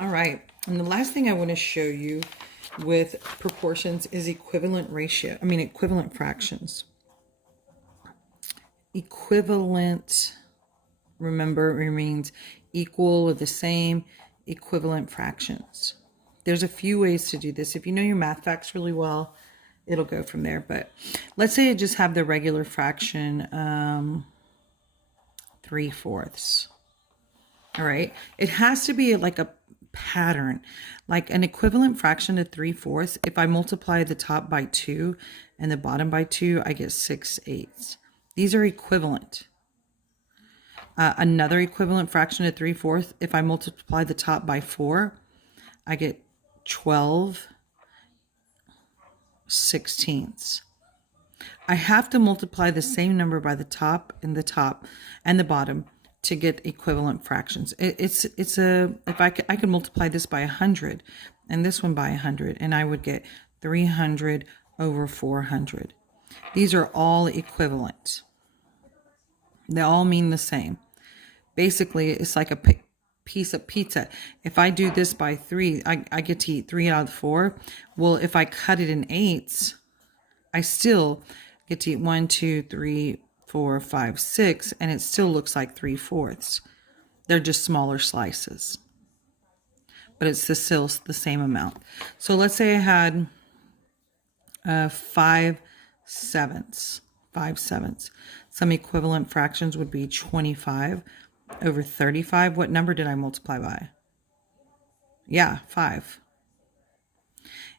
All right. And the last thing I want to show you with proportions is equivalent fractions. Equivalent, remember, remains equal or the same, equivalent fractions. There's a few ways to do this. If you know your math facts really well, it'll go from there. But let's say I just have the regular fraction 3/4. All right. It has to be like a pattern, like an equivalent fraction to 3/4. If I multiply the top by 2 and the bottom by 2, I get 6/8. These are equivalent. Another equivalent fraction to 3/4. If I multiply the top by 4, I get 12/16. I have to multiply the same number by the top and the bottom to get equivalent fractions. If I could multiply this by 100 and this one by 100, and I would get 300 over 400. These are all equivalent. They all mean the same. Basically, it's like a piece of pizza. If I do this by 3, I get to eat 3 out of 4. Well, if I cut it in 8s, I still get to eat 1, 2, 3, 4, 5, 6, and it still looks like 3/4. They're just smaller slices, but it's still the same amount. So let's say I had 5/7. 5/7. Some equivalent fractions would be 25 over 35. What number did I multiply by? Yeah, 5.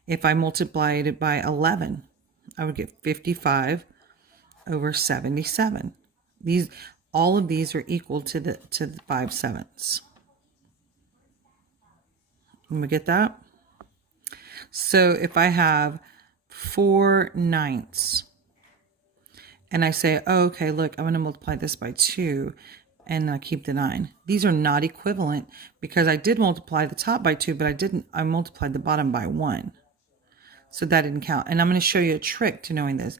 If I multiplied it by 11, I would get 55 over 77. All of these are equal to the 5/7. Let me get that. So if I have 4/9 and I say, oh, okay, look, I'm going to multiply this by 2 and I keep the 9. These are not equivalent because I did multiply the top by 2, but I multiplied the bottom by 1. So that didn't count. And I'm going to show you a trick to knowing this.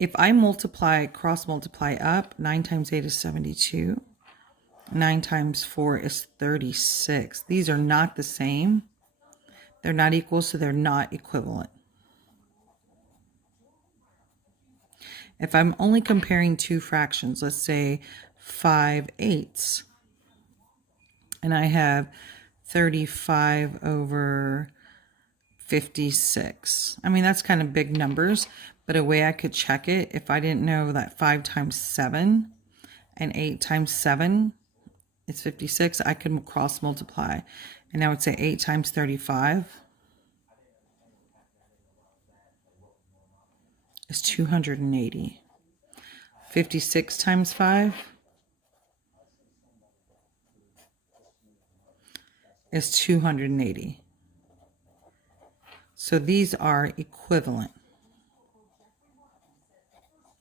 If I cross multiply up, 9 times 8 is 72. 9 times 4 is 36. These are not the same. They're not equal, so they're not equivalent. If I'm only comparing two fractions, let's say 5/8, and I have 35 over 56. I mean, that's kind of big numbers, but a way I could check it, if I didn't know that 5 times 7 and 8 times 7 is 56, I could cross multiply. And I would say 8 times 35 is 280. 56 times 5 is 280. So these are equivalent.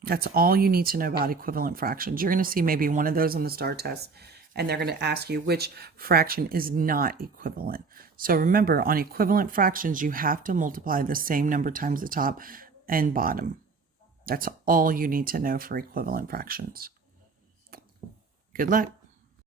That's all you need to know about equivalent fractions. You're going to see maybe one of those on the STAR test, and they're going to ask you which fraction is not equivalent. So remember, on equivalent fractions, you have to multiply the same number times the top and bottom. That's all you need to know for equivalent fractions. Good luck.